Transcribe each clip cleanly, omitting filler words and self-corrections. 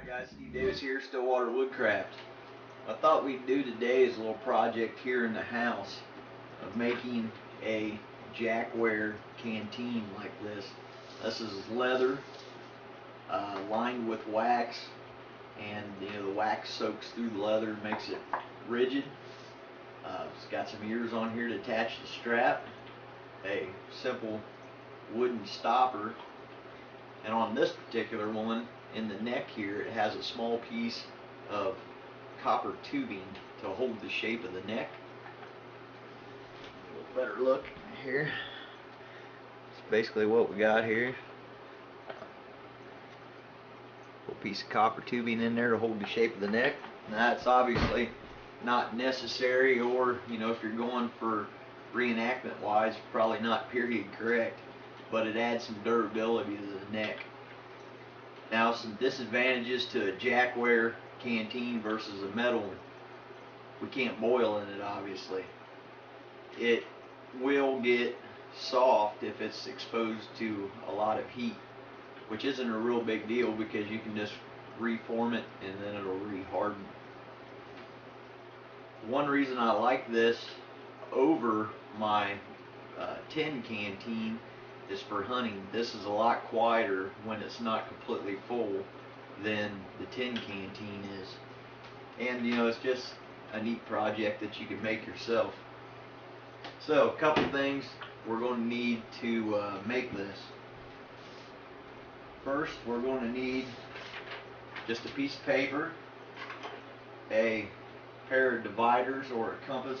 Hi guys, Steve Davis here, Stillwater Woodcraft. What I thought we'd do today is a little project here in the house of making a jackware canteen like this. This is leather lined with wax, and the wax soaks through the leather and makes it rigid. It's got some ears on here to attach the strap, a simple wooden stopper, and on this particular one, in the neck here, it has a small piece of copper tubing to hold the shape of the neck. A little better look here. It's basically what we got here. A little piece of copper tubing in there to hold the shape of the neck. And that's obviously not necessary, or if you're going for reenactment wise, probably not period correct, but it adds some durability to the neck. Now, some disadvantages to a jackware canteen versus a metal one. We can't boil in it, obviously. It will get soft if it's exposed to a lot of heat, which isn't a real big deal because you can just reform it and then it'll re-harden. One reason I like this over my tin canteen is for hunting. This is a lot quieter when it's not completely full than the tin canteen is. And it's just a neat project that you can make yourself. So a couple things we're going to need to make this. First, we're going to need just a piece of paper, a pair of dividers or a compass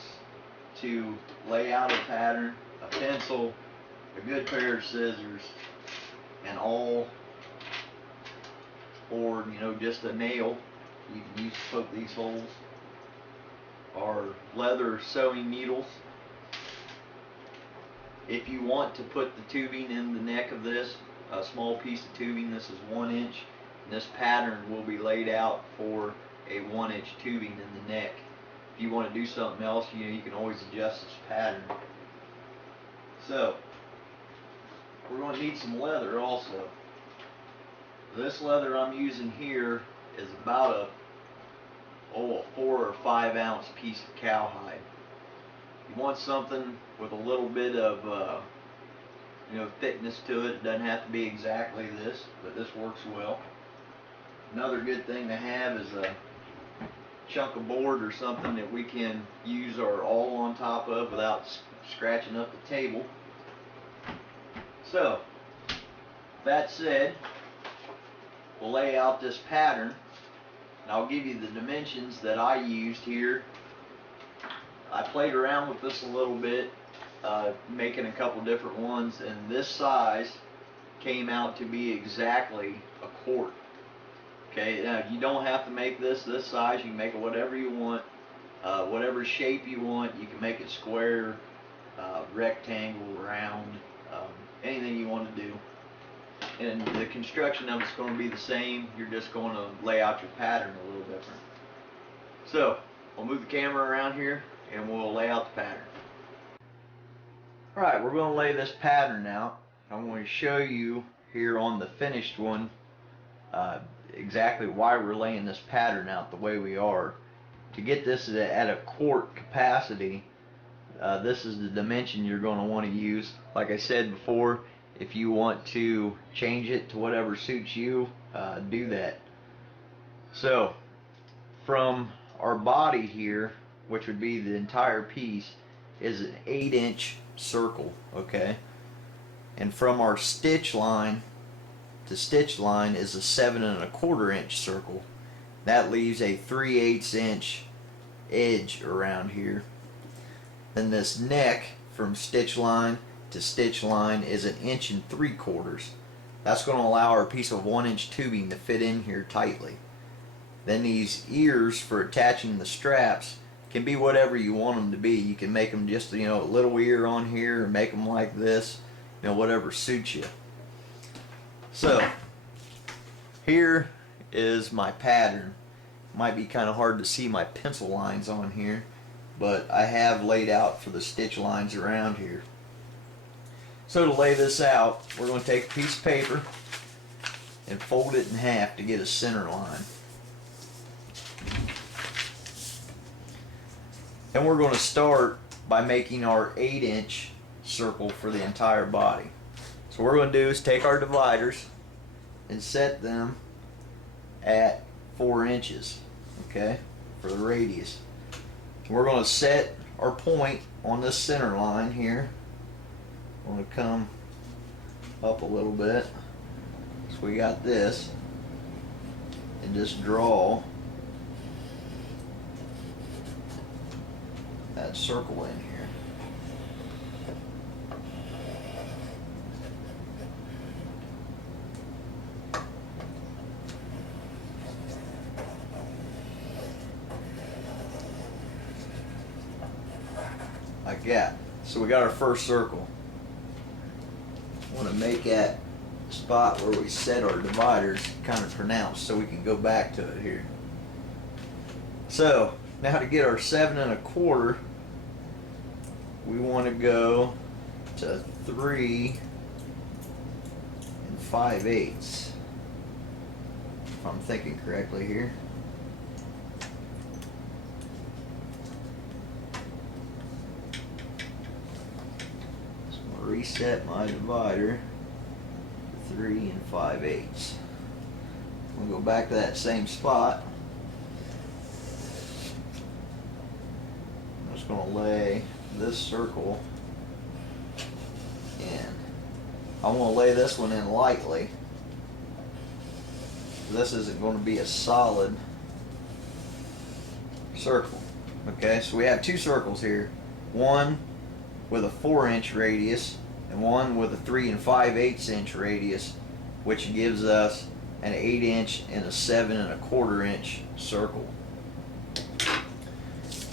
to lay out a pattern, a pencil, a good pair of scissors, and all, or just a nail you can use to poke these holes, or leather sewing needles. If you want to put the tubing in the neck of this, a small piece of tubing, this is 1 inch, and this pattern will be laid out for a 1 inch tubing in the neck. If you want to do something else, you can always adjust this pattern. So we're going to need some leather also. This leather I'm using here is about a 4 or 5 ounce piece of cowhide. You want something with a little bit of thickness to it. It doesn't have to be exactly this, but this works well. Another good thing to have is a chunk of board or something that we can use our awl on top of without scratching up the table. So, that said, we'll lay out this pattern, and I'll give you the dimensions that I used here. I played around with this a little bit, making a couple different ones, and this size came out to be exactly a quart. Okay, now you don't have to make this size. You can make it whatever you want, whatever shape you want. You can make it square, rectangle, round, anything you want to do. And the construction of it's going to be the same. You're just going to lay out your pattern a little different. So I'll move the camera around here and we'll lay out the pattern. Alright, we're going to lay this pattern out. I'm going to show you here on the finished one exactly why we're laying this pattern out the way we are. To get this at a quart capacity, this is the dimension you're going to want to use. Like I said before, if you want to change it to whatever suits you, do that. So from our body here, which would be the entire piece, is an 8-inch circle, okay? And from our stitch line to stitch line is a 7 1/4 inch circle. That leaves a 3/8 inch edge around here. Then this neck from stitch line to stitch line is 1 3/4 inches. That's going to allow our piece of 1 inch tubing to fit in here tightly. Then these ears for attaching the straps can be whatever you want them to be. You can make them just a little ear on here, or make them like this, whatever suits you. So here is my pattern. Might be kind of hard to see my pencil lines on here, but I have laid out for the stitch lines around here. So to lay this out, we're going to take a piece of paper and fold it in half to get a center line. And we're going to start by making our 8-inch circle for the entire body. So what we're going to do is take our dividers and set them at 4 inches, okay, for the radius. We're going to set our point on this center line here. We're going to come up a little bit. So we got this, and just draw that circle in here. Like that. So we got our first circle. I want to make that spot where we set our dividers kind of pronounced so we can go back to it here. So now to get our 7 1/4, we want to go to 3 5/8, if I'm thinking correctly here. So I'm going to reset my divider to 3 5/8. We'll go back to that same spot. I'm just going to lay this circle in. I want to lay this one in lightly. This isn't going to be a solid circle. Okay, so we have 2 circles here. One with a 4-inch radius and one with a 3 5/8 inch radius, which gives us an 8-inch and a 7 1/4 inch circle.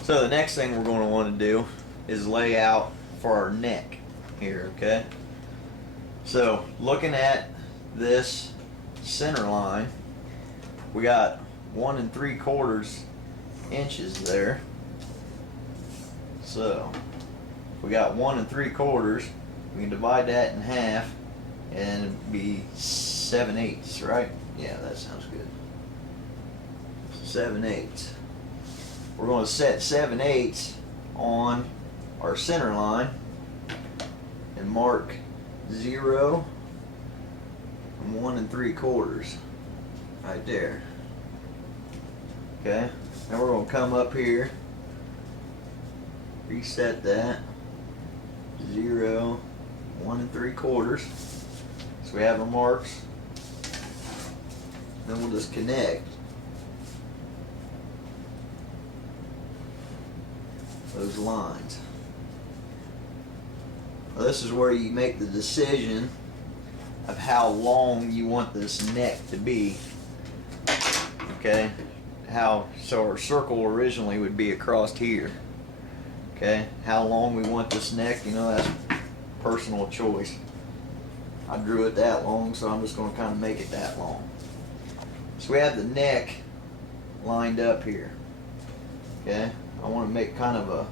So the next thing we're going to want to do is lay out for our neck here, okay? So looking at this center line, we got 1 3/4 inches there. So if we got 1 3/4, we can divide that in half and it'd be 7/8, right? Yeah, that sounds good. 7/8. We're going to set 7/8 on our center line and mark 0 and 1 3/4 right there. Okay, now we're going to come up here, reset that 0, 1 3/4. So we have our marks. Then we'll just connect those lines. Now this is where you make the decision of how long you want this neck to be. Okay, so our circle originally would be across here. Okay, how long we want this neck, you know, that's personal choice. I drew it that long, so I'm just going to kind of make it that long. So we have the neck lined up here. Okay, I want to make kind of a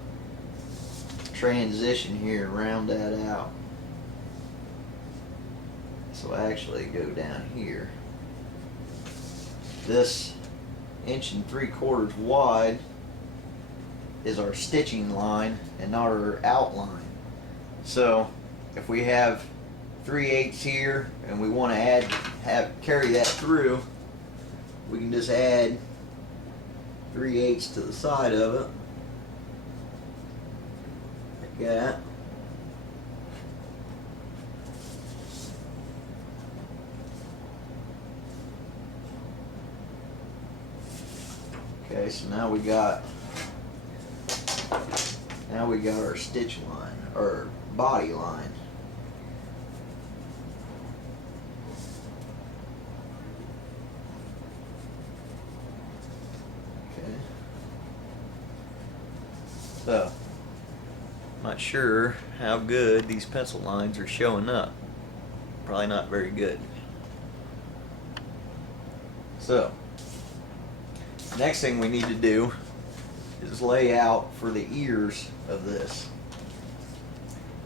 transition here and round that out. So I actually go down here. This 1 3/4 wide is our stitching line and not our outline. So if we have 3/8 here and we want to carry that through, we can just add 3/8 to the side of it, like that. Okay, so now we got our stitch line, or body line. Okay. So, I'm not sure how good these pencil lines are showing up. Probably not very good. So, next thing we need to do is lay out for the ears of this.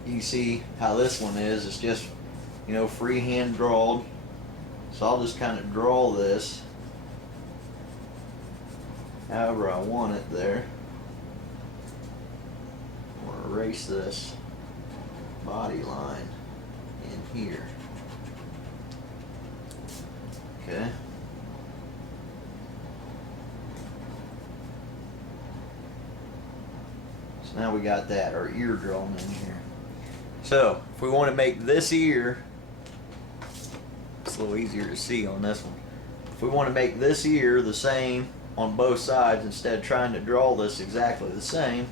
You can see how this one is. It's just, you know, freehand drawn. So I'll just kind of draw this however I want it there. I'm going to erase this body line in here. Okay. So now we got that, our ear drawn in here. So if we want to make this ear, it's a little easier to see on this one. If we want to make this ear the same on both sides, instead of trying to draw this exactly the same,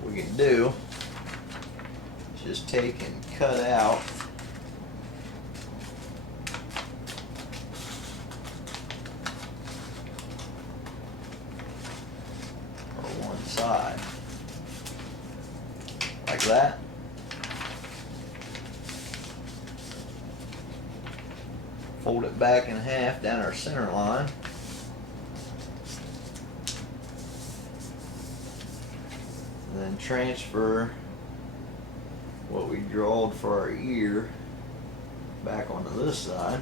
what we can do is just take and cut out our one side, like that. Fold it back in half down our center line. And then transfer what we drawed for our ear back onto this side.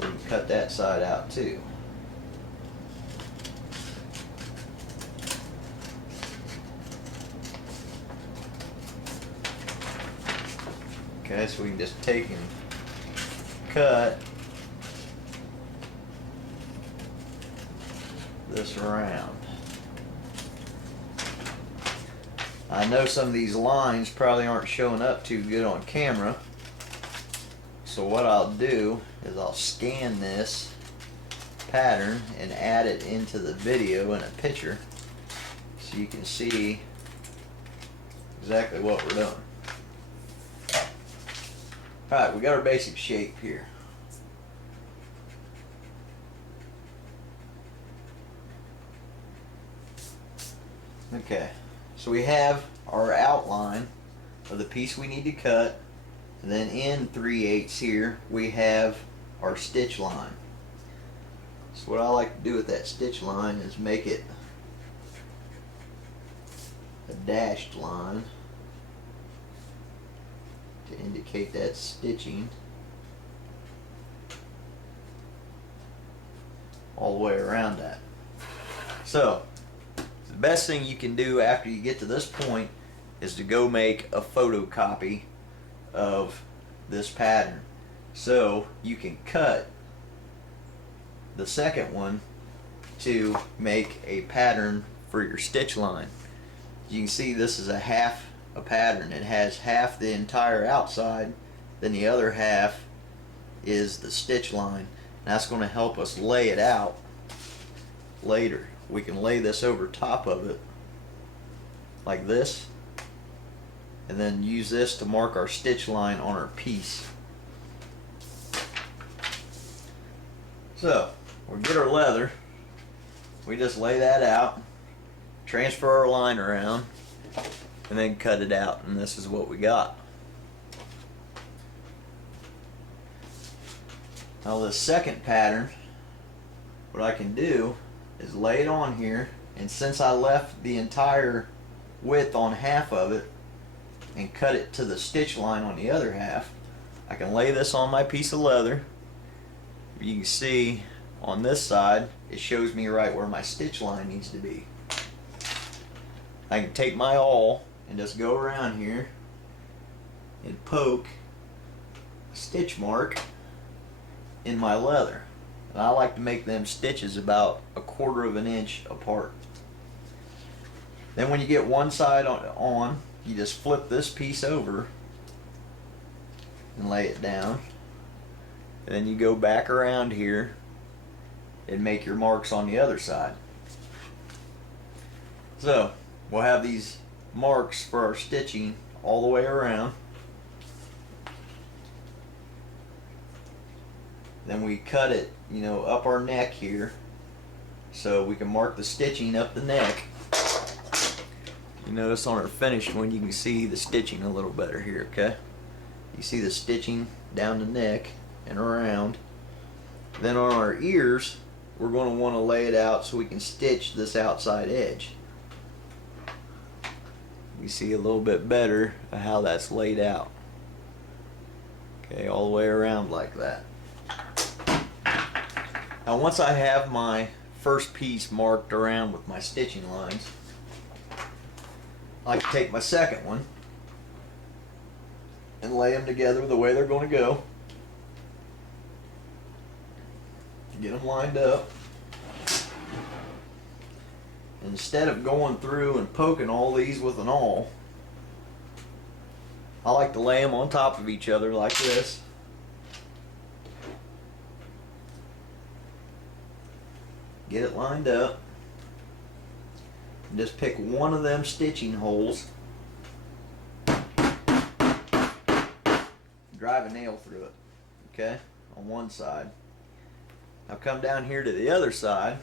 We can cut that side out too. Okay, so we can just take and cut this around. I know some of these lines probably aren't showing up too good on camera, so what I'll do is I'll scan this pattern and add it into the video in a picture so you can see exactly what we're doing. Alright, we got our basic shape here. Okay, so we have our outline of the piece we need to cut, and then in 3/8 here we have our stitch line. So what I like to do with that stitch line is make it a dashed line to indicate that stitching all the way around that. So the best thing you can do after you get to this point is to go make a photocopy of this pattern, so you can cut the second one to make a pattern for your stitch line. You can see this is a pattern. It has half the entire outside, then the other half is the stitch line. And that's going to help us lay it out later. We can lay this over top of it like this, and then use this to mark our stitch line on our piece. So we'll get our leather, we just lay that out, transfer our line around, and then cut it out, and this is what we got. Now the second pattern, what I can do is lay it on here, and since I left the entire width on half of it and cut it to the stitch line on the other half, I can lay this on my piece of leather. You can see on this side it shows me right where my stitch line needs to be. I can take my awl and just go around here and poke a stitch mark in my leather. And I like to make them stitches about 1/4 of an inch apart. Then when you get one side on, you just flip this piece over and lay it down. And then you go back around here and make your marks on the other side. So we'll have these marks for our stitching all the way around. Then we cut it, up our neck here, so we can mark the stitching up the neck. You notice on our finished one you can see the stitching a little better here, okay? You see the stitching down the neck and around. Then on our ears, we're going to want to lay it out so we can stitch this outside edge. you see a little bit better of how that's laid out. Okay, all the way around like that. Now once I have my first piece marked around with my stitching lines, I can take my second one and lay them together the way they're going to go. Get them lined up. Instead of going through and poking all these with an awl, I like to lay them on top of each other like this. Get it lined up. And just pick one of them stitching holes. Drive a nail through it, okay, on one side. Now come down here to the other side.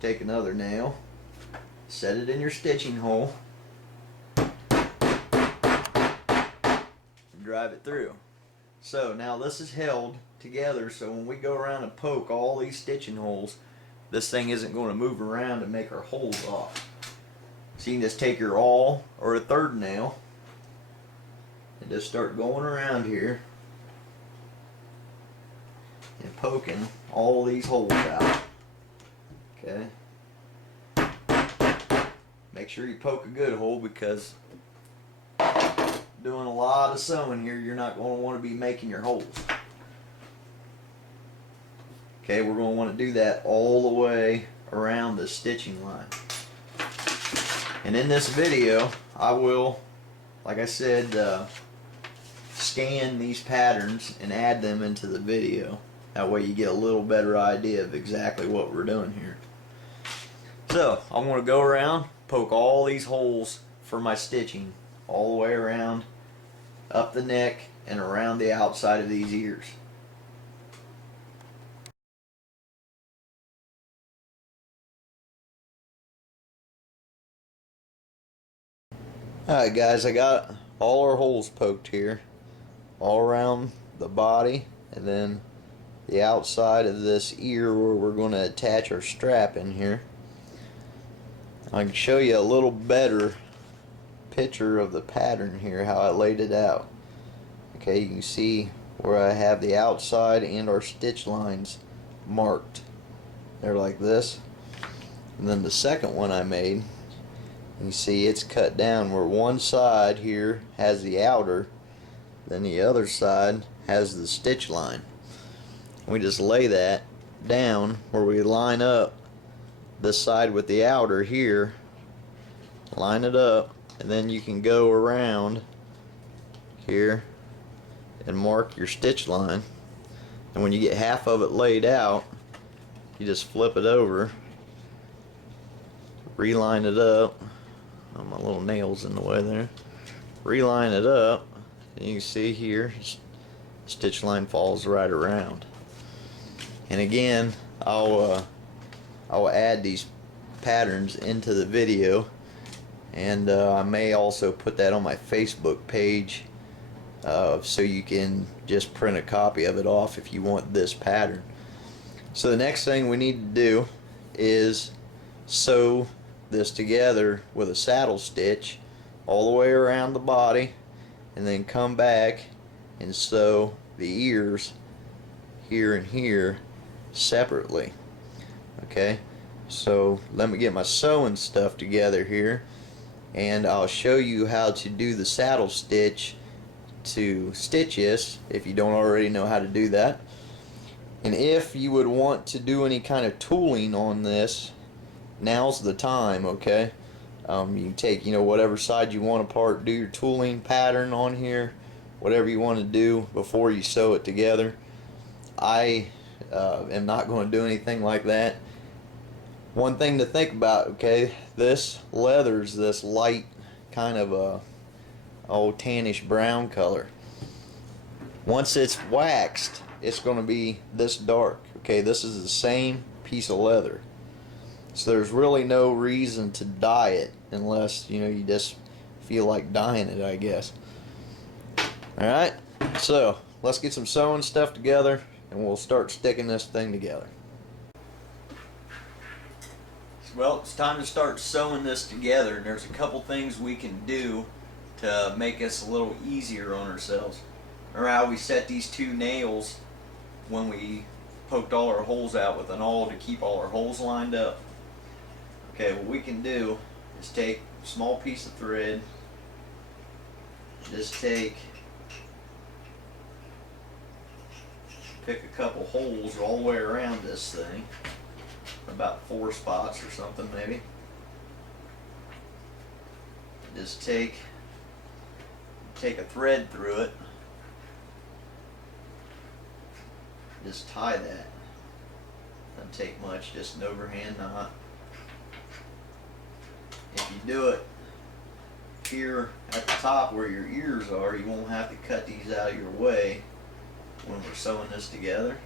Take another nail, set it in your stitching hole, and drive it through. So now this is held together, so when we go around and poke all these stitching holes, this thing isn't going to move around and make our holes off. So you can just take your awl or a third nail and just start going around here and poking all these holes out. Okay. Make sure you poke a good hole, because doing a lot of sewing here, you're not going to want to be making your holes. Okay, we're going to want to do that all the way around the stitching line. And in this video, I will, like I said, scan these patterns and add them into the video. That way you get a little better idea of exactly what we're doing here. So I'm going to go around, poke all these holes for my stitching all the way around, up the neck and around the outside of these ears. Alright guys, I got all our holes poked here, all around the body and then the outside of this ear where we're going to attach our strap in here. I can show you a little better picture of the pattern here, how I laid it out. Okay, you can see where I have the outside and our stitch lines marked. They're like this. And then the second one I made, you see it's cut down where one side here has the outer, then the other side has the stitch line. We just lay that down where we line up this side with the outer here, line it up, and then you can go around here and mark your stitch line. And when you get half of it laid out, you just flip it over, reline it up. Oh, my little nail's in the way there. Reline it up, and you can see here stitch line falls right around. And again, I'll add these patterns into the video, and I may also put that on my Facebook page, so you can just print a copy of it off if you want this pattern. So the next thing we need to do is sew this together with a saddle stitch all the way around the body, and then come back and sew the ears here and here separately. Okay, so let me get my sewing stuff together here, and I'll show you how to do the saddle stitch to stitch this if you don't already know how to do that. And if you would want to do any kind of tooling on this, now's the time. Okay, you can take, whatever side you want apart, do your tooling pattern on here, whatever you want to do before you sew it together. I am not going to do anything like that. One thing to think about, okay, this leather's this light kind of a tannish brown color. Once it's waxed, it's going to be this dark. Okay, this is the same piece of leather, so there's really no reason to dye it unless you just feel like dyeing it, I guess. Alright, so let's get some sewing stuff together and we'll start sticking this thing together. Well, it's time to start sewing this together, and there's a couple things we can do to make us a little easier on ourselves. Or how we set these two nails when we poked all our holes out with an awl to keep all our holes lined up. Okay, what we can do is take a small piece of thread, just pick a couple holes all the way around this thing, about 4 spots or something maybe. Just take a thread through it. Just tie that. Doesn't take much, just an overhand knot. If you do it here at the top where your ears are, you won't have to cut these out of your way when we're sewing this together.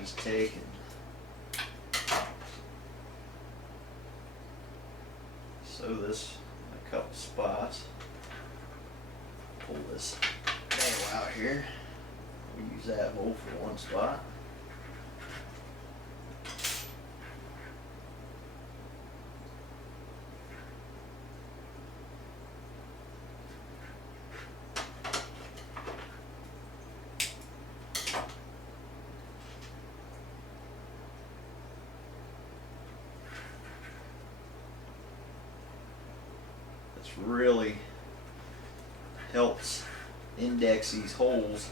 Just take and sew this in a couple spots. Pull this nail out here. We use that hole for one spot. Really helps index these holes.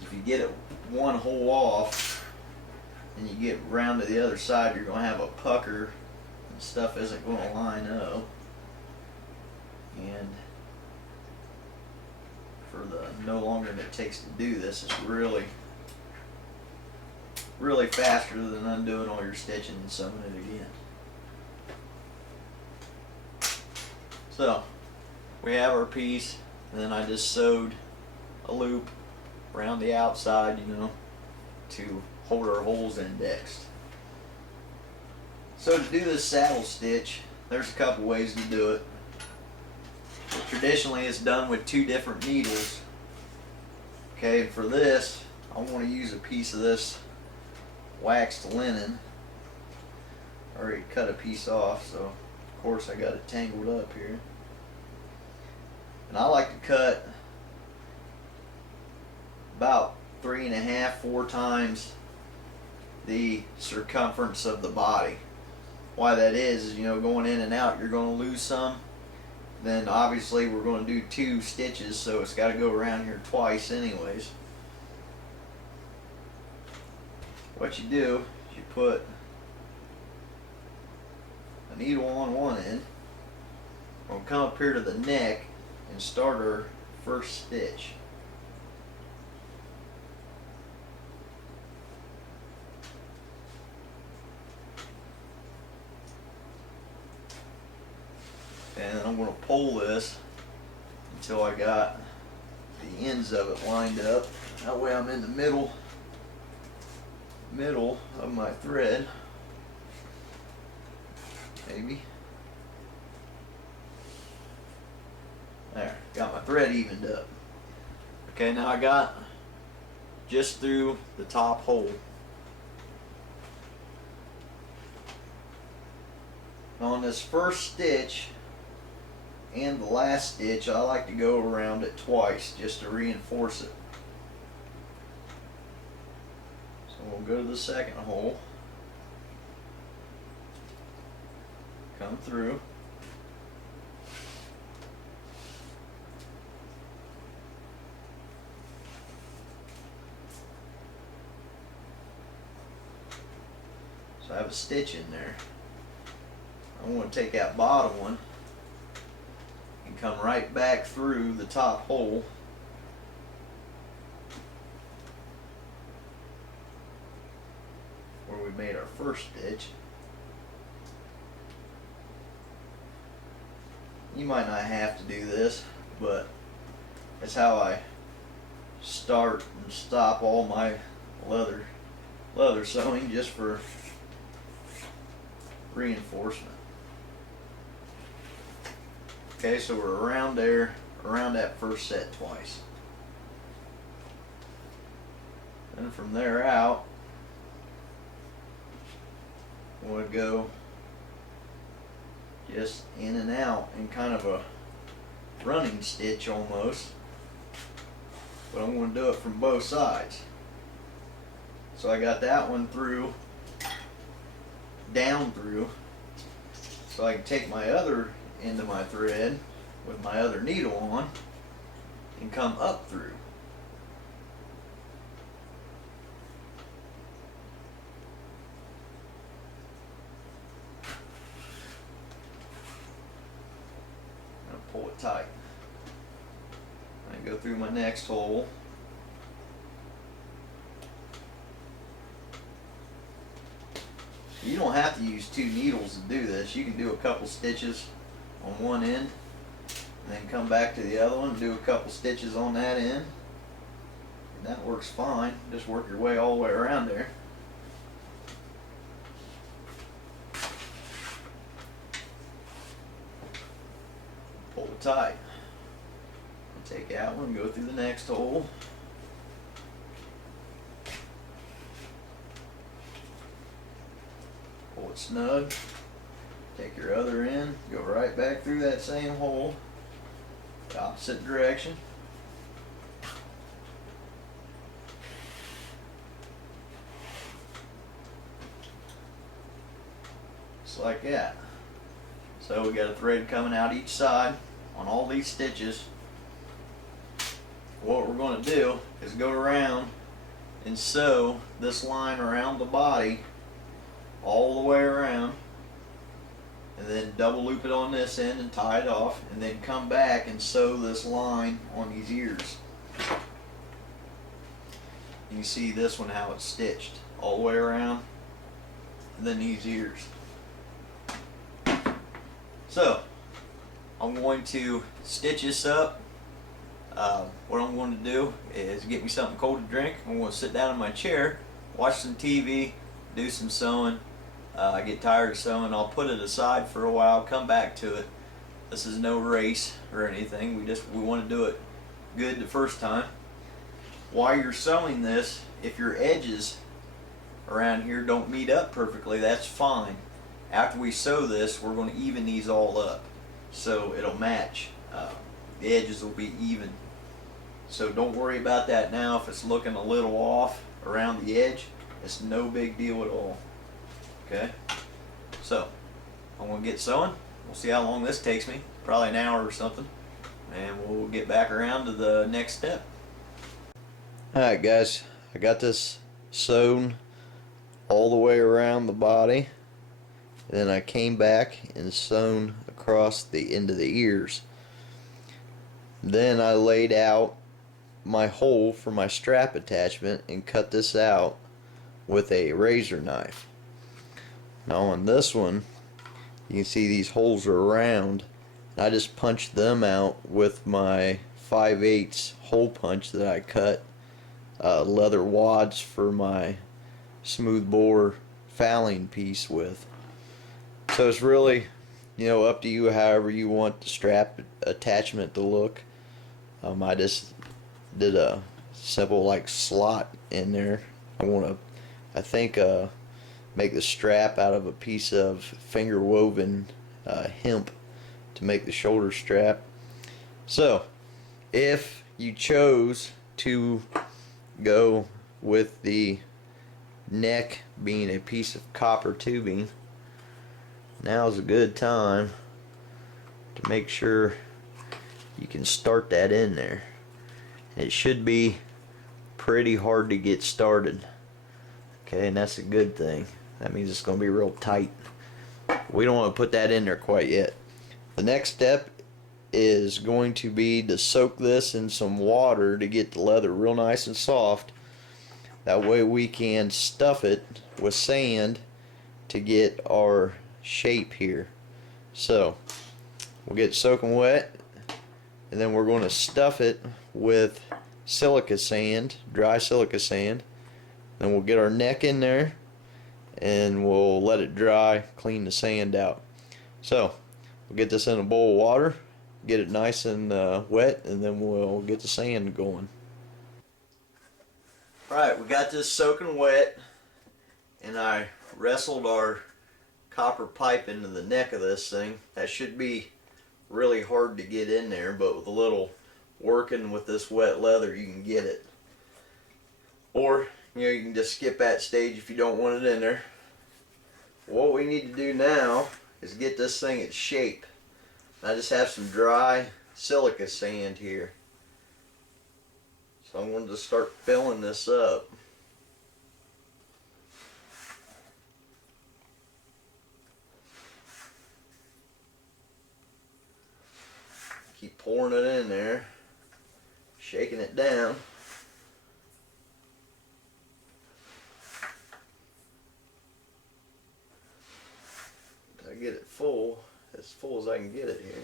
If you get one hole off and you get round to the other side, you're going to have a pucker and stuff isn't going to line up. And for the no longer than it takes to do this, it's really faster than undoing all your stitching and sewing it again. So, we have our piece, and then I just sewed a loop around the outside, to hold our holes indexed. So to do this saddle stitch, there's a couple ways to do it. Traditionally, it's done with 2 different needles. Okay, for this, I want to use a piece of this waxed linen. I already cut a piece off, so of course I got it tangled up here. And I like to cut about 3.5, 4 times the circumference of the body. Why that is going in and out, you're going to lose some. Then obviously we're going to do 2 stitches, so it's got to go around here twice anyways. What you do is you put a needle on one end. We'll come up here to the neck and start our first stitch. And I'm going to pull this until I got the ends of it lined up. That way I'm in the middle of my thread. Maybe. There, got my thread evened up. Okay, now I got just through the top hole. On this first stitch and the last stitch, I like to go around it twice just to reinforce it. So we'll go to the second hole, come through. So I have a stitch in there. I want to take that bottom one and come right back through the top hole. Where we made our first stitch. You might not have to do this, but that's how I start and stop all my leather sewing just for reinforcement. Okay, so we're around there, around that first set twice. Then from there out, we'll go just in and out in kind of a running stitch almost, but I'm going to do it from both sides. So I got that one through, down through, so I can take my other end of my thread with my other needle on and come up through. Pull it tight. I go through my next hole. You don't have to use 2 needles to do this. You can do a couple stitches on one end and then come back to the other one and do a couple stitches on that end. And that works fine. Just work your way all the way around there. Pull it tight. Take out one, go through the next hole. Pull it snug. Take your other end, go right back through that same hole, the opposite direction. Just like that. So we got a thread coming out each side on all these stitches. What we're going to do is go around and sew this line around the body all the way around, and then double loop it on this end and tie it off, and then come back and sew this line on these ears. You can see this one how it's stitched all the way around, and then these ears. So I'm going to stitch this up. What I'm going to do is get me something cold to drink. I'm going to sit down in my chair, watch some TV, do some sewing. I get tired of sewing, I'll put it aside for a while, come back to it. This is no race or anything. We want to do it good the first time. While you're sewing this, if your edges around here don't meet up perfectly, that's fine. After we sew this, we're going to even these all up so it'll match. The edges will be even. So don't worry about that now. If it's looking a little off around the edge, it's no big deal at all. Okay? So I'm going to get sewing. We'll see how long this takes me. Probably an hour or something. And we'll get back around to the next step. Alright guys, I got this sewn all the way around the body. And then I came back and sewn across the end of the ears. Then I laid out my hole for my strap attachment and cut this out with a razor knife. Now on this one, you can see these holes are round. I just punched them out with my 5/8 hole punch that I cut leather wads for my smooth bore fouling piece with. So it's really, up to you however you want the strap attachment to look. I just did a simple slot in there. I think make the strap out of a piece of finger woven hemp to make the shoulder strap. So if you chose to go with the neck being a piece of copper tubing, now's a good time to make sure you can start that in there. It should be pretty hard to get started. Okay, and that's a good thing. That means it's going to be real tight. We don't want to put that in there quite yet. The next step is going to be to soak this in some water to get the leather real nice and soft. That way we can stuff it with sand to get our shape here. So we'll get soaking wet, and then we're going to stuff it with silica sand, dry silica sand. Then we'll get our neck in there and we'll let it dry, clean the sand out. So we'll get this in a bowl of water, get it nice and wet, and then we'll get the sand going. Alright, we got this soaking wet, and I wrestled our copper pipe into the neck of this thing. That should be really hard to get in there, but with a little working with this wet leather you can get it. Or you can just skip that stage if you don't want it in there. What we need to do now is get this thing its shape. I just have some dry silica sand here, so I'm going to just start filling this up. Keep pouring it in there, shaking it down. I get it full as I can get it here.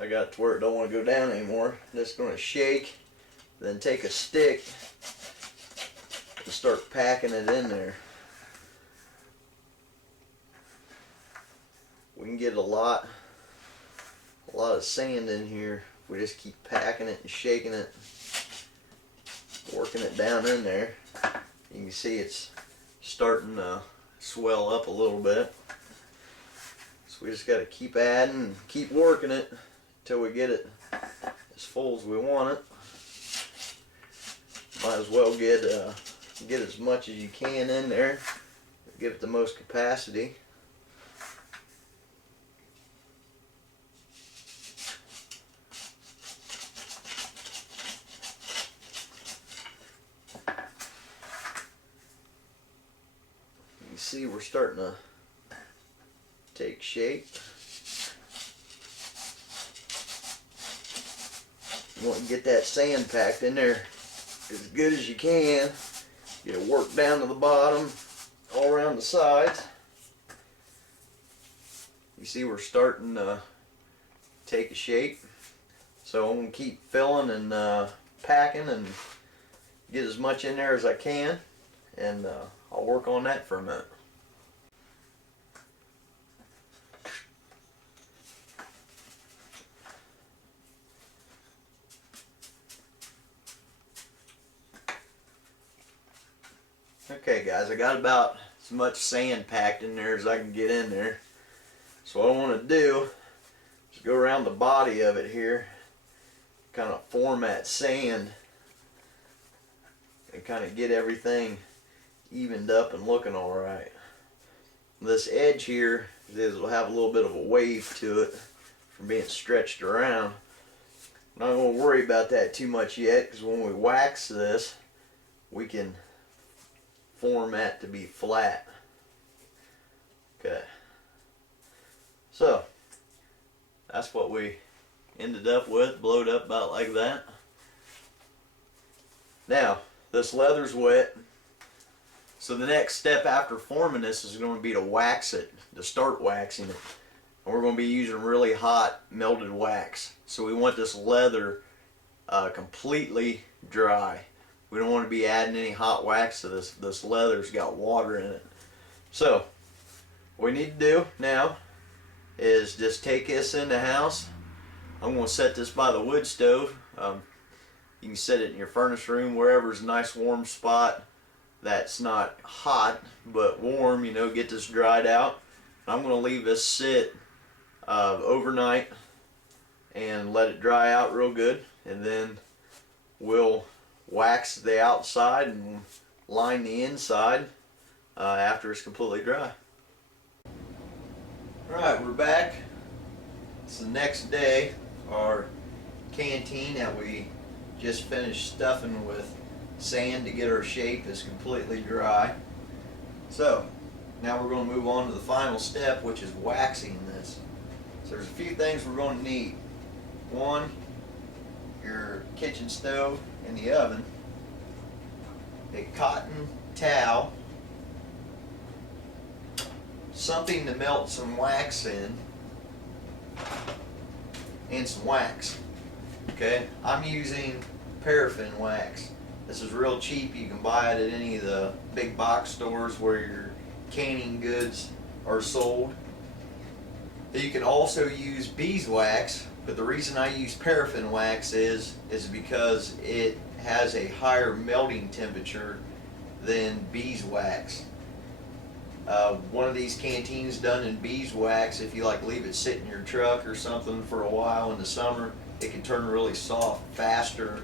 I got to where it don't want to go down anymore. I'm just going to shake, then take a stick and start packing it in there. We can get a lot of sand in here if we just keep packing it and shaking it, working it down in there. You can see it's starting to swell up a little bit. So we just got to keep adding and keep working it until we get it as full as we want it. Might as well get as much as you can in there, give it the most capacity. See, we're starting to take shape. You want to get that sand packed in there as good as you can. Get it worked down to the bottom, all around the sides. You see, we're starting to take a shape. So I'm going to keep filling and packing and get as much in there as I can. And I'll work on that for a minute. Okay guys, I got about as much sand packed in there as I can get in there. So what I want to do is go around the body of it here, kind of form that sand and kind of get everything evened up and looking alright. This edge here will have a little bit of a wave to it from being stretched around. I'm not going to worry about that too much yet, because when we wax this we can form that to be flat. Okay, so that's what we ended up with, blowed up about like that. Now this leather's wet, so the next step after forming this is going to be to wax it, to start waxing it. And we're going to be using really hot melted wax. So we want this leather completely dry. We don't want to be adding any hot wax to this. This leather's got water in it. So what we need to do now is just take this in the house. I'm going to set this by the wood stove. You can set it in your furnace room, wherever's a nice warm spot that's not hot but warm, you know, get this dried out. I'm going to leave this sit overnight and let it dry out real good, and then we'll wax the outside and line the inside after it's completely dry. Alright, we're back. It's the next day. Our canteen that we just finished stuffing with sand to get our shape is completely dry. So now we're going to move on to the final step, which is waxing this. So there's a few things we're going to need. One, your kitchen stove and the oven, a cotton towel, something to melt some wax in and some wax. Okay, I'm using paraffin wax. This is real cheap. You can buy it at any of the big box stores where your canning goods are sold. You can also use beeswax, but the reason I use paraffin wax is because it has a higher melting temperature than beeswax. One of these canteens done in beeswax, if you like leave it sit in your truck or something for a while in the summer, it can turn really soft faster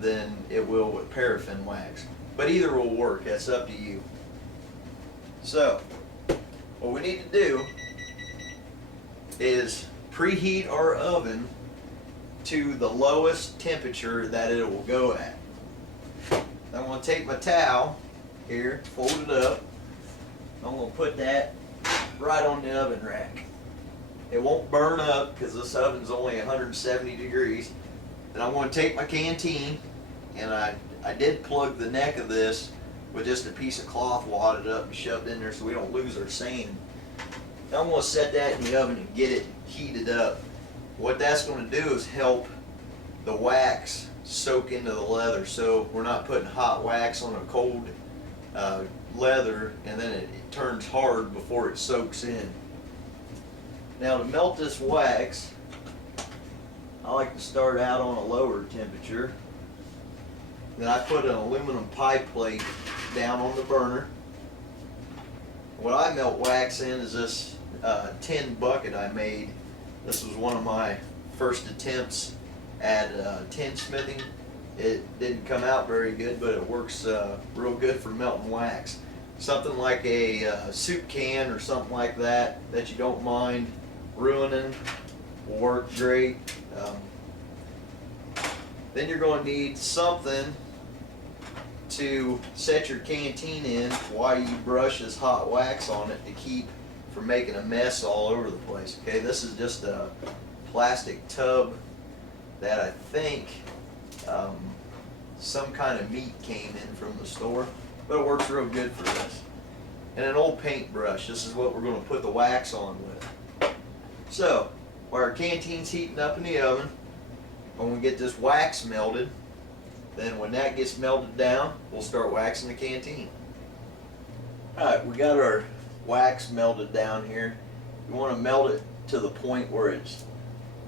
than it will with paraffin wax. But either will work, that's up to you. So, what we need to do is preheat our oven to the lowest temperature that it will go at. I'm going to take my towel here, fold it up. I'm going to put that right on the oven rack. It won't burn up because this oven's only 170 degrees. Then I'm going to take my canteen, and I did plug the neck of this with just a piece of cloth wadded up and shoved in there so we don't lose our sand. Now I'm going to set that in the oven and get it heated up. What that's going to do is help the wax soak into the leather, so we're not putting hot wax on a cold leather and then it turns hard before it soaks in. Now to melt this wax, I like to start out on a lower temperature. Then I put an aluminum pie plate down on the burner. What I melt wax in is this tin bucket I made. This was one of my first attempts at tin smithing. It didn't come out very good, but it works real good for melting wax. Something like a soup can or something like that you don't mind ruining will work great. Then you're going to need something to set your canteen in while you brush this hot wax on it to keep from making a mess all over the place. Okay, this is just a plastic tub that I think some kind of meat came in from the store, but it works real good for this. And an old paintbrush. This is what we're going to put the wax on with. So, while our canteen's heating up in the oven, when we get this wax melted, then when that gets melted down, we'll start waxing the canteen. Alright, we got our wax melted down here. You want to melt it to the point where it's,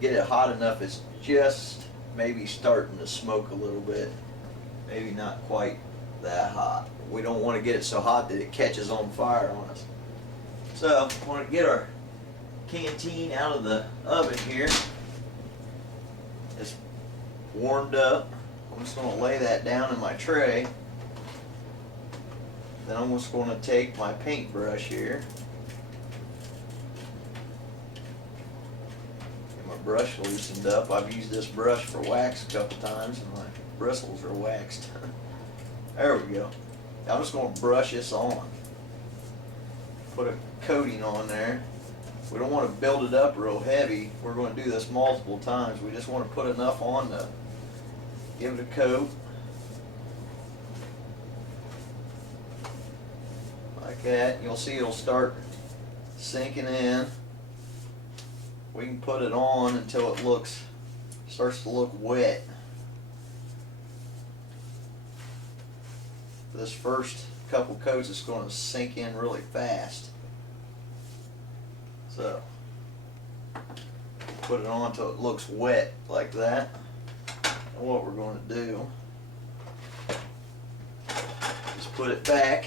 get it hot enough it's just maybe starting to smoke a little bit. Maybe not quite that hot. We don't want to get it so hot that it catches on fire on us. So, I want to get our canteen out of the oven here. It's warmed up. I'm just going to lay that down in my tray. Then I'm just going to take my paintbrush here. Get my brush loosened up. I've used this brush for wax a couple times and my bristles are waxed. There we go. I'm just going to brush this on. Put a coating on there. We don't want to build it up real heavy. We're going to do this multiple times. We just want to put enough on to give it a coat. Like that. You'll see it'll start sinking in. We can put it on until it starts to look wet. This first couple coats is going to sink in really fast. So, put it on until it looks wet like that. And what we're going to do is put it back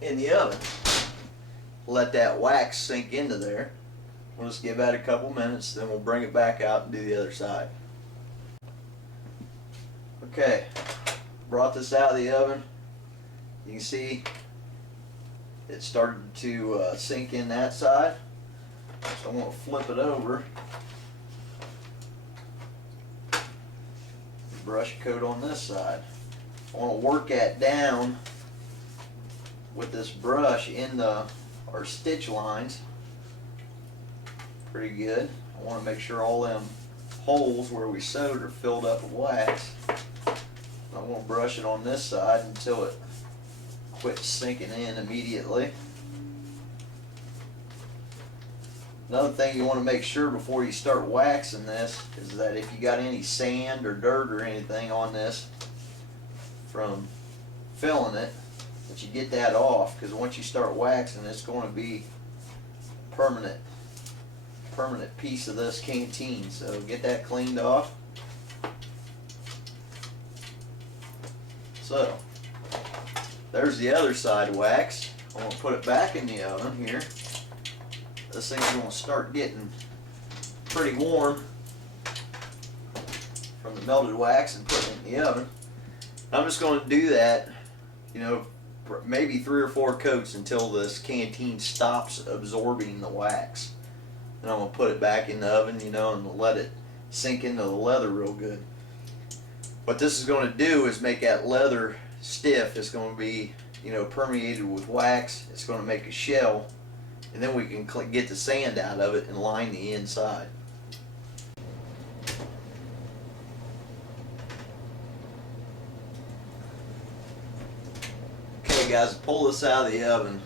in the oven. Let that wax sink into there. We'll just give that a couple minutes, then we'll bring it back out and do the other side. Okay, brought this out of the oven. You can see it started to sink in that side. So I'm going to flip it over. Brush coat on this side. I want to work that down with this brush in our stitch lines. Pretty good. I want to make sure all them holes where we sewed are filled up with wax. I'm going to brush it on this side until it quits sinking in immediately. Another thing you want to make sure before you start waxing this is that if you got any sand or dirt or anything on this from filling it, that you get that off, because once you start waxing, it's going to be a permanent piece of this canteen. So get that cleaned off. So there's the other side waxed. I'm going to put it back in the oven here. This thing's going to start getting pretty warm from the melted wax and putting it in the oven. I'm just going to do that, you know, maybe 3 or 4 coats until this canteen stops absorbing the wax. Then I'm going to put it back in the oven, you know, and let it sink into the leather real good. What this is going to do is make that leather stiff. It's going to be, you know, permeated with wax. It's going to make a shell, and then we can get the sand out of it and line the inside. Okay guys, pull this out of the oven.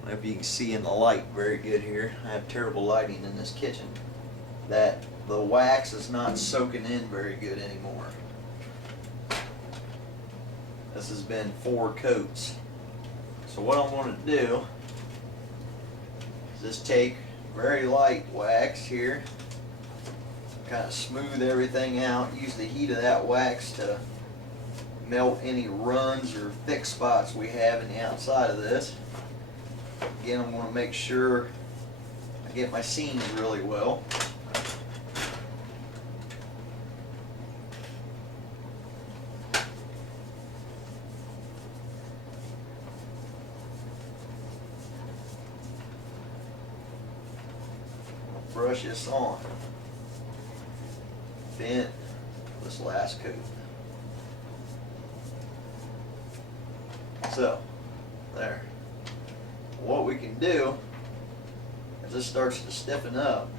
I don't know if you can see in the light very good here. I have terrible lighting in this kitchen. That the wax is not soaking in very good anymore. This has been 4 coats. So what I'm going to do is just take very light wax here, kind of smooth everything out, use the heat of that wax to melt any runs or thick spots we have in the outside of this. Again, I'm going to make sure I get my seams really well. Brush this on. Then this last coat. So, there. What we can do as this starts to stiffen up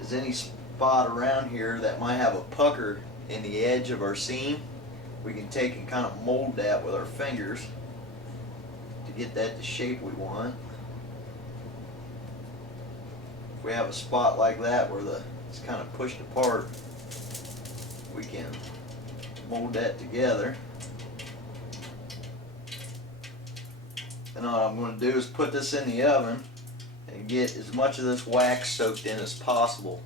is any spot around here that might have a pucker in the edge of our seam, we can take and kind of mold that with our fingers to get that the shape we want. If we have a spot like that where it's kind of pushed apart, we can mold that together. And all I'm going to do is put this in the oven and get as much of this wax soaked in as possible.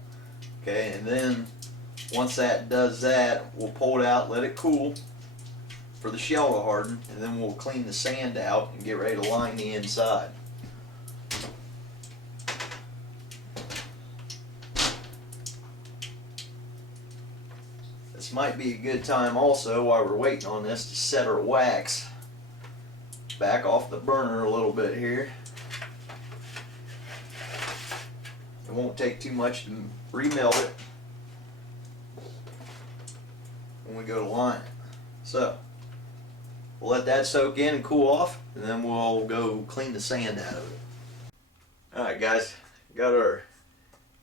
Okay, and then once that does that, we'll pull it out, let it cool for the shell to harden, and then we'll clean the sand out and get ready to line the inside. This might be a good time also, while we're waiting on this, to set our wax back off the burner a little bit here. It won't take too much to remelt it when we go to line it. So we'll let that soak in and cool off, and then we'll go clean the sand out of it. Alright guys, got our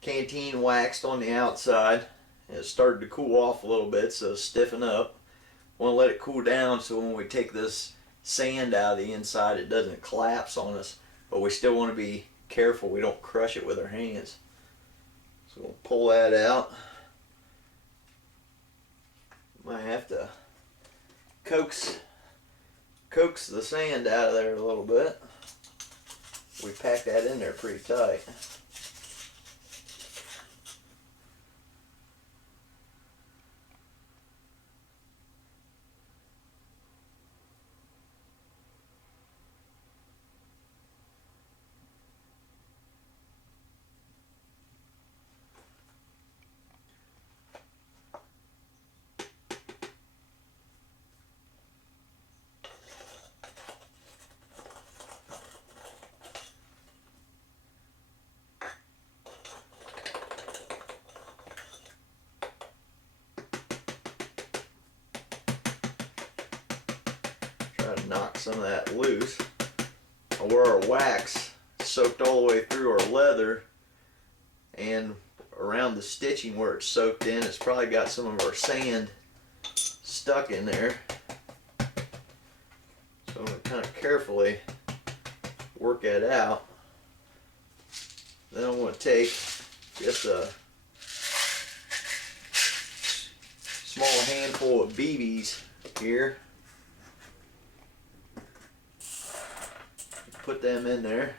canteen waxed on the outside. It started to cool off a little bit, so stiffen up. Want to let it cool down so when we take this sand out of the inside, it doesn't collapse on us, but we still want to be careful we don't crush it with our hands. So we'll pull that out. Might have to coax the sand out of there a little bit. We packed that in there pretty tight. Try to knock some of that loose. Where our wax soaked all the way through our leather and around the stitching where it's soaked in, it's probably got some of our sand stuck in there. So I'm going to kind of carefully work that out. Then I'm going to take just a small handful of BBs here. Put them in there.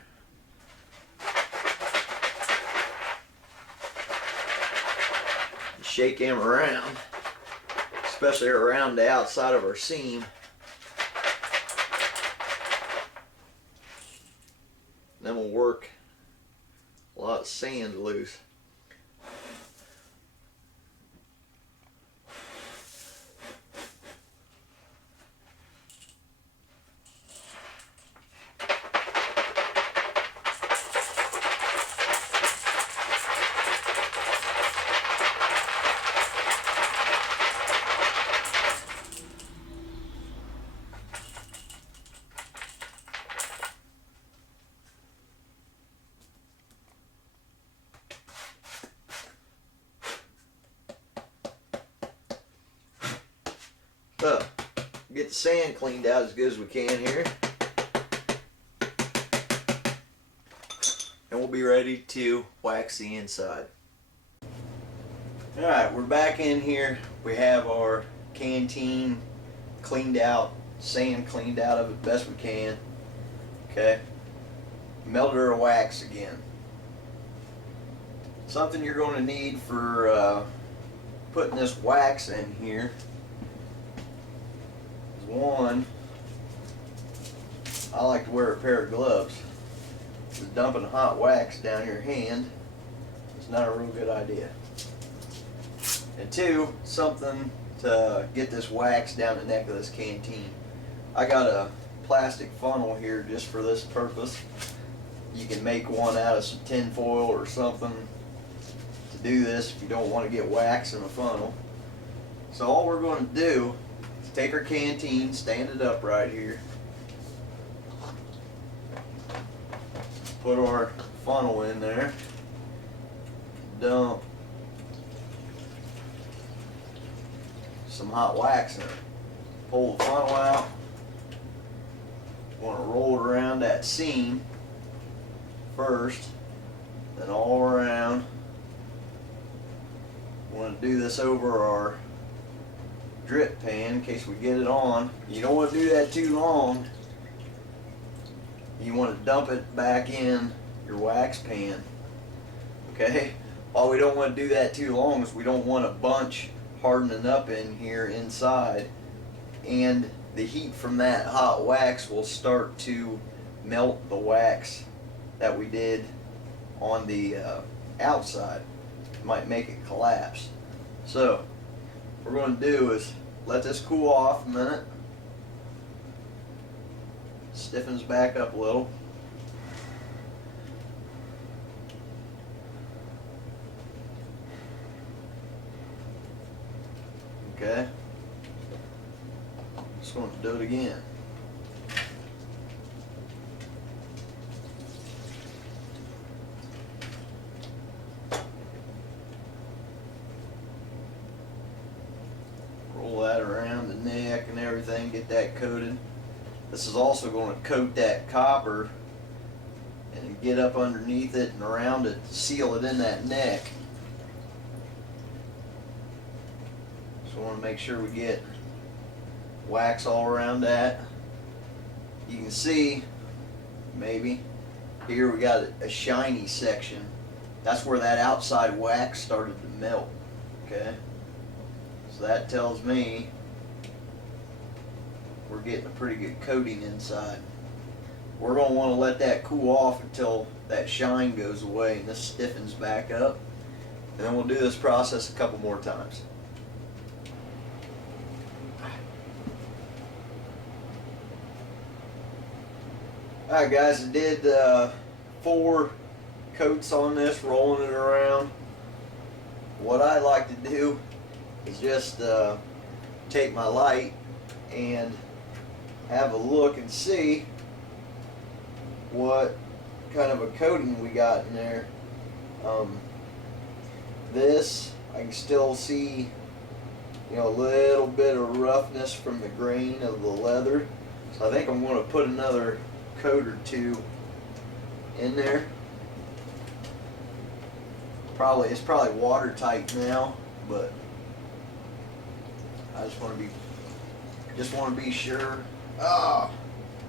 Shake them around, especially around the outside of our seam. Then we'll work a lot of sand loose. So, get the sand cleaned out as good as we can here. And we'll be ready to wax the inside. Alright, we're back in here. We have our canteen cleaned out, sand cleaned out of it best we can. Okay. Melted our wax again. Something you're going to need for putting this wax in here. One, I like to wear a pair of gloves. Just dumping hot wax down your hand is not a real good idea. And two, something to get this wax down the neck of this canteen. I got a plastic funnel here just for this purpose. You can make one out of some tin foil or something to do this if you don't want to get wax in a funnel. So all we're going to do, take our canteen, stand it up right here, put our funnel in there, dump some hot wax in it, pull the funnel out, want to roll it around that seam first, then all around. Want to do this over our drip pan in case we get it on. You don't want to do that too long. You want to dump it back in your wax pan. Okay? Why we don't want to do that too long is we don't want a bunch hardening up in here inside, and the heat from that hot wax will start to melt the wax that we did on the outside. It might make it collapse. So what we're going to do is let this cool off a minute. Stiffens back up a little. Okay. Just going to do it again. Roll that around the neck and everything, get that coated. This is also going to coat that copper and get up underneath it and around it, seal it in that neck. So I want to make sure we get wax all around that. You can see, maybe, here we got a shiny section. That's where that outside wax started to melt. Okay? So that tells me we're getting a pretty good coating inside. We're going to want to let that cool off until that shine goes away and this stiffens back up. And then we'll do this process a couple more times. Alright guys, I did 4 coats on this, rolling it around. What I like to do is just take my light and have a look and see what kind of a coating we got in there. This, I can still see, you know, a little bit of roughness from the grain of the leather. So I think I'm going to put another coat or two in there. It's probably watertight now, but I just want to be sure. Ah,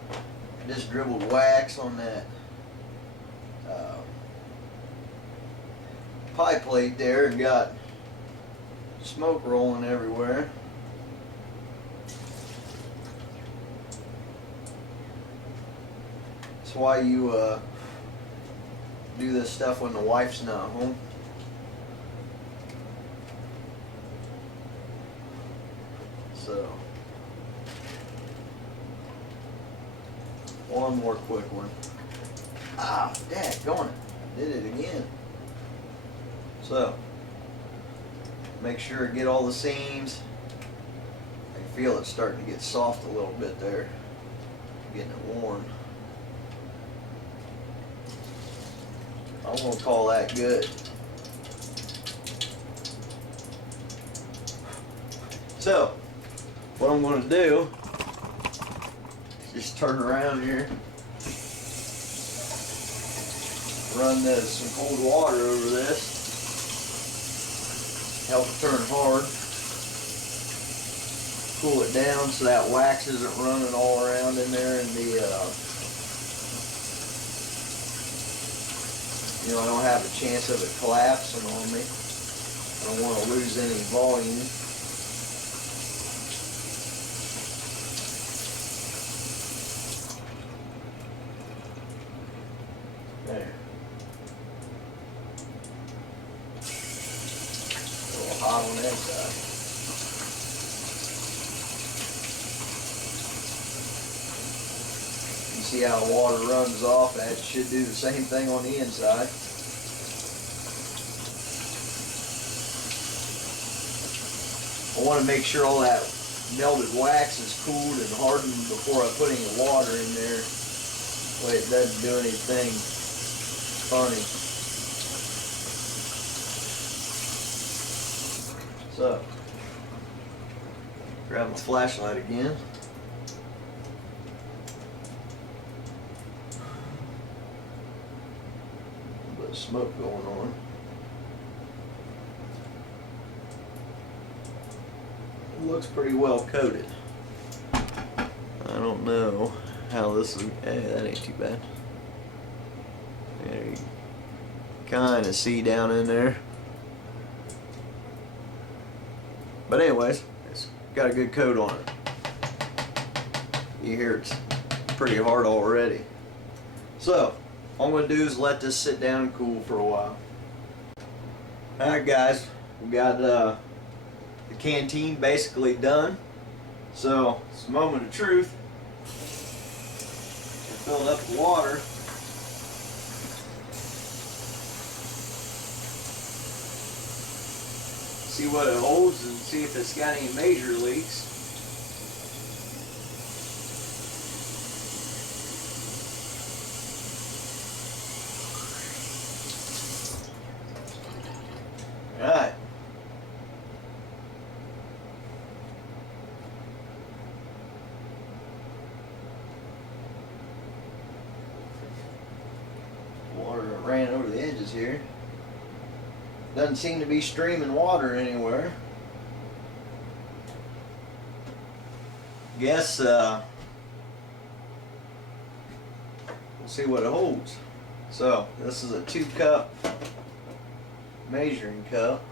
I just dribbled wax on that pie plate there and got smoke rolling everywhere. That's why you do this stuff when the wife's not home. So, one more quick one. Ah, daggone it. Did it again. So, make sure to get all the seams. I can feel it starting to get soft a little bit there. Getting it warm. I'm going to call that good. So, what I'm going to do is just turn around here, run some cold water over this, help it turn hard, cool it down so that wax isn't running all around in there, and I don't have a chance of it collapsing on me. I don't want to lose any volume. There. A little hot on that side. You see how the water runs off? That should do the same thing on the inside. I want to make sure all that melted wax is cooled and hardened before I put any water in there. That way it doesn't do anything funny. So, grab my flashlight again. A little bit of smoke going on. It looks pretty well coated. I don't know how this is. Hey, that ain't too bad. There you kind of see down in there. But anyways, it's got a good coat on it. You hear it's pretty hard already. So, all I'm going to do is let this sit down and cool for a while. Alright guys, we got the canteen basically done. So, it's a moment of truth. I filled up with water. See what it holds and see if it's got any major leaks. Alright. Water ran over the edges here. Doesn't seem to be streaming water anywhere. Guess we'll see what it holds. So this is a 2-cup measuring cup.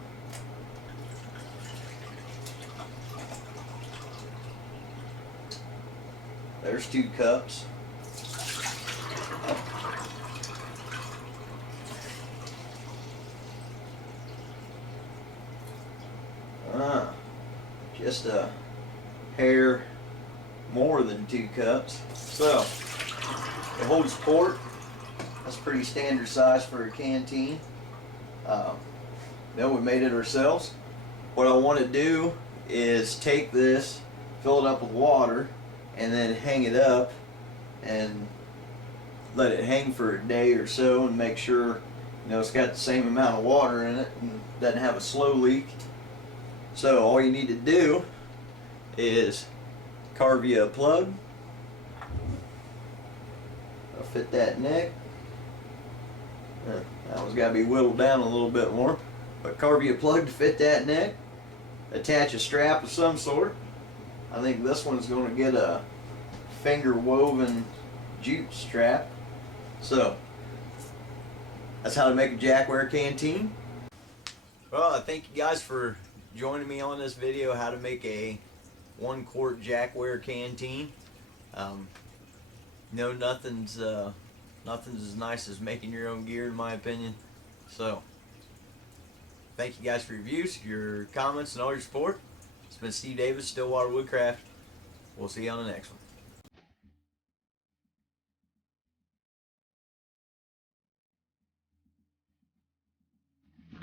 There's 2 cups. Just a hair more than 2 cups. So it holds quart. That's pretty standard size for a canteen. We made it ourselves. What I want to do is take this, fill it up with water, and then hang it up and let it hang for a day or so and make sure it's got the same amount of water in it and doesn't have a slow leak. So all you need to do is carve you a plug. I'll fit that neck. That one's got to be whittled down a little bit more. But carve you a plug to fit that neck. Attach a strap of some sort. I think this one's going to get a finger woven jute strap. So that's how to make a jackware canteen. Well, I thank you guys for joining me on this video, how to make a 1-quart jackware canteen. You know, nothing's as nice as making your own gear, in my opinion. So thank you guys for your views, your comments, and all your support. It's been Steve Davis, Stillwater Woodcraft. We'll see you on the next one.